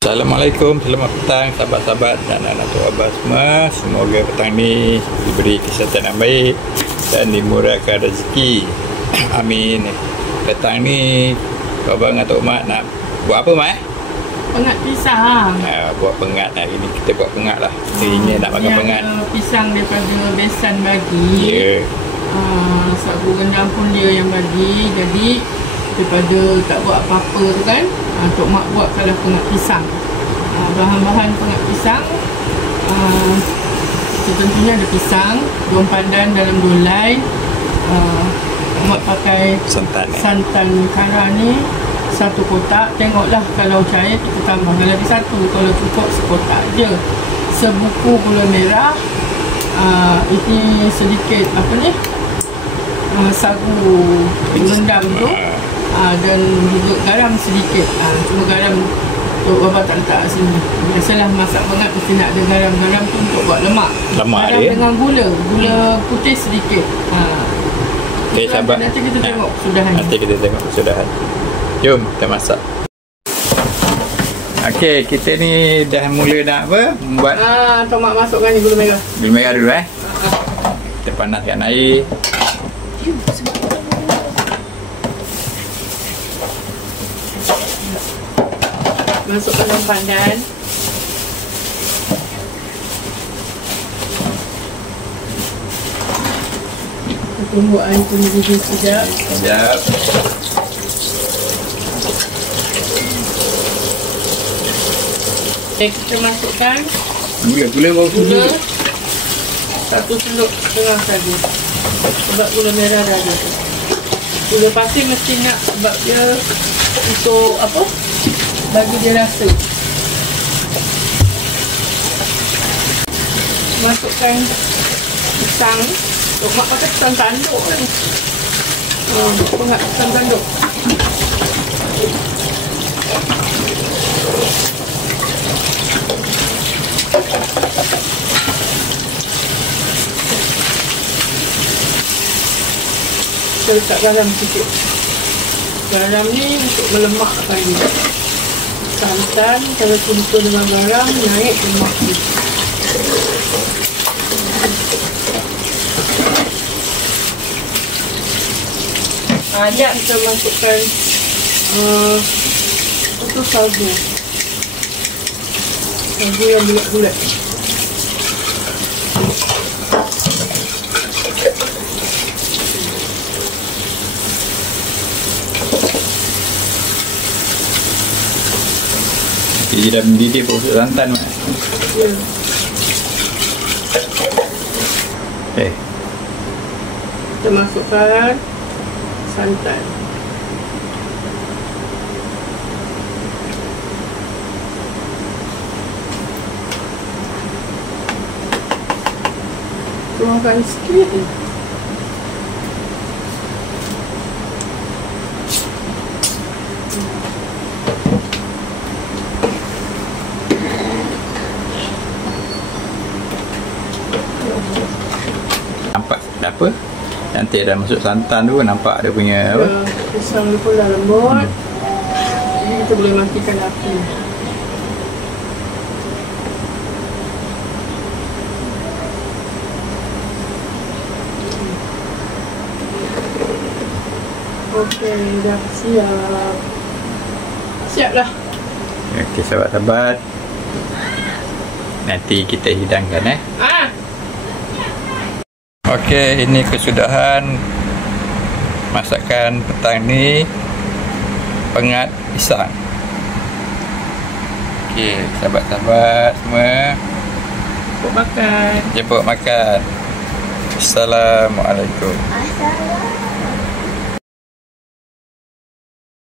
Assalamualaikum, selamat petang sahabat-sahabat dan anak tua abah semua. Semoga petang ni diberi kesihatan yang baik dan dimurahkan rezeki. Amin. Petang ni abang atau mak nak buat apa, Mak? Pengat pisang. Buat pengat. Hari ni kita buat pengat lah. Hari ni nak makan pengat. Pisang daripada besan bagi. Ya. Sagu rendang pun dia yang bagi. Jadi daripada tak buat apa-apa tu kan, Tok Mak buat kalau pengat pisang. Bahan-bahan pengat pisang, tentunya ada pisang, daun pandan dalam gulai. Tok Mak pakai santan kara ni 1 kotak. Tengoklah kalau cair kita tambah lagi 1, kalau cukup sekotak je. Sebuku gula merah, ini sedikit apa ni, sagu rendang tu, dan juga garam sedikit. Cuma garam Tok Bapa tak letak kat sini. Biasalah masak pengat mesti nak ada garam-garam tu untuk buat lemak. Garam dia dengan gula putih sedikit. Okay, sahabat. Nanti kita tengok kesudahan. Jom kita masak. Okey, kita ni dah mula nak apa? Membuat Tok Mak masukkan ni gula merah. Gula merah dulu Kita panaskan air. Masukkan daun pandan. Tunggu air tu mendidih sekejap. Okay, kita masukkan gula 1 sendok setengah saja. Sebab gula merah dah ada. Gula pasir mesti nak sebab dia untuk apa? Bagi dia rasa. Masukkan pisang. Tok Mak pakai pisang tanduk kan. Pengat pisang tanduk. Kita letak garam sikit. Garam ni untuk melemakkan dia. Santan kalau campur dengan garam naik lemak dia. Kita masukkan itu sagu yang bulat-bulat. Dia dah mendidih masuk santan, Mak. Ya. Okay. Kita masukkan santan. Tuangkan sikit je. Nampak dah apa? Nanti dah masuk santan tu nampak dia punya apa? Pisang dia pun dah lembut. Jadi kita boleh matikan api. Okey, dah siap. Siaplah. Okey, sahabat-sahabat. Nanti kita hidangkan Okey, ini kesudahan masakan petang ni, pengat pisang. Okey, sahabat-sahabat semua, Jemput makan. Assalamualaikum.